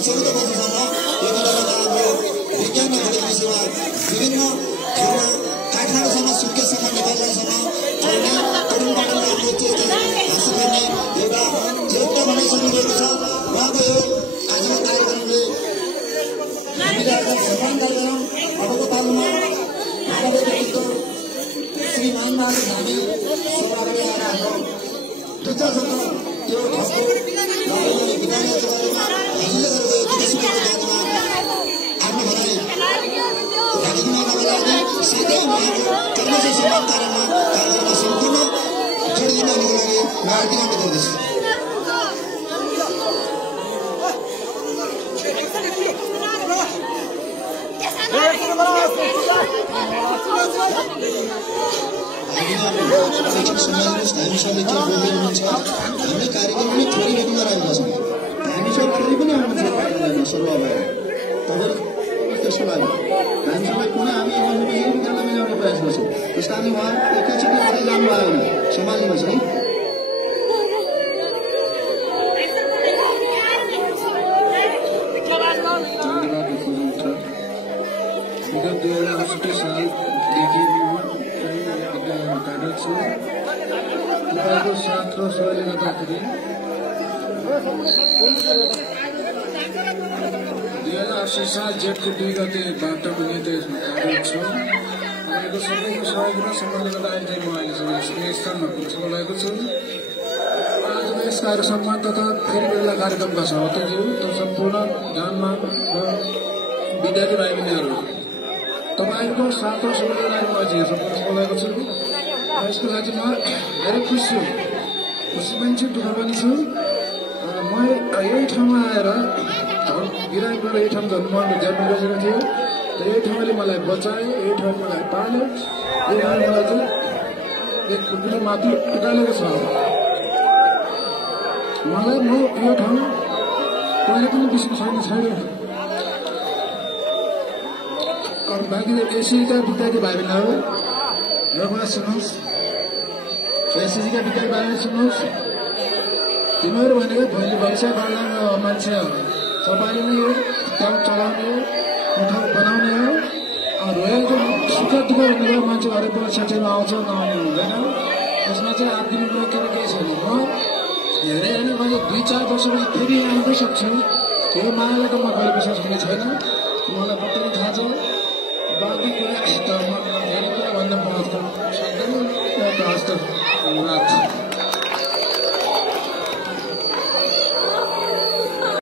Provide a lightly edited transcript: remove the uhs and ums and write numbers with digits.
14 वर्षसम्म यो बेलामा हाम्रो विज्ञान अकादमी सेवा विभिन्न ठाउँमा काठमाडौँसम्म सुर्खेतसम्म नेपालसम्म पढ्ने तरुणबाट हाम्रो हासिल गर्ने एउटा यत्न बनाइसकिरहेको छ। उहाँको यो आजको कार्यक्रमले हामीले एउटा सम्मान कार्यक्रम अबको पालोमा हाम्रो व्यक्तित्व श्री मानबहादुर धामी सभापति आएर हाम्रो टीचरसँग त्यो ठाउँको विद्यालयको बारेमा हामीले गरेको विदेशीको बारेमा आफ्नो भनाइ राखिदिनको लागि साथै उहाँको कर्मचारी सम्मान कार्यक्रममा सम्पूर्ण जोडिदिनको लागि म हार्दिक अनुरोध गर्दछु। हामी सबले के बोल्दै हुनुहुन्छ हामीले कार्यक्रम पनि थोरै भेट्न रहेका छौँ। हामी सब फेरि पनि आउनुहुन्छ कार्यक्रममा सल्लाह भएर तपाईँहरू त्यसको लागि हामी सबै पुनः हामी यही विद्यालयमा ल्याउने प्रयास गर्छौँ। त्यस कारण उहाँ एकैचोटि कतै जानु भएन सम्हाल्नुहोस् है। विगत 2068 सालदेखि कार्यरत छु। तपाईँको साथ र सहयोगले गर्दाखेरि 2080 साल जेठको 2 गतेबाट पनि कार्यरत छु। तपाईँको सबैको सहयोग र सम्मानले गर्दा अहिले म अहिलेसम्म यस स्थानमा पुग्न लागेको छु। आजको यस कार्यक्रममा तथा फेरि बेला कार्यक्रमका सभापतिज्यू तथा सम्पूर्ण गाउँमा र विद्यार्थी भाइ बहिनीहरू तपाईँहरूको साथ र सहयोगले म आज यहाँसम्म पुग्न लागेको छु। यसको लागि म धेरै खुसी छु, खुसी पनि छु, दुःख पनि छु। म यही ठाउँमा आएर बिरामीबाट यही ठाउँ जन्म बसेको थियो र यही ठाउँले मलाई बचायो, यही ठाउँले मलाई पाल्यो, यही ठाउँले मलाई चाहिँ एक खुट्टीले माथि उकालेको छ। मलाई म यो ठाउँ कहिले पनि बिर्सिन सक्ने छैन। बाँकी एससीका विद्यार्थी भाइ बहिनीहरू यो कुरा सुन्नुहोस्, एससीका विद्यार्थी भाइ बहिनी सुन्नुहोस्, तिमीहरू भनेको भोलि भविष्य गर्दा मान्छे हो। तपाईँले नै यो काम चलाउने हो, ठाउँ बनाउने हो। रोएको सुख दुःख भनेको मान्छे हरेक बेला साँच्चैमा आउँछ नआउने हुँदैन। यसमा चाहिँ आफ्नो केही छैन। म हेरेँ होइन मैले 2-4 वर्षपछि फेरि आउँदै सक्छु। त्यो मायालाई त म कहिले विश्वास हुने छैन। मलाई पक्कै थाहा छ। बाँकी कुरा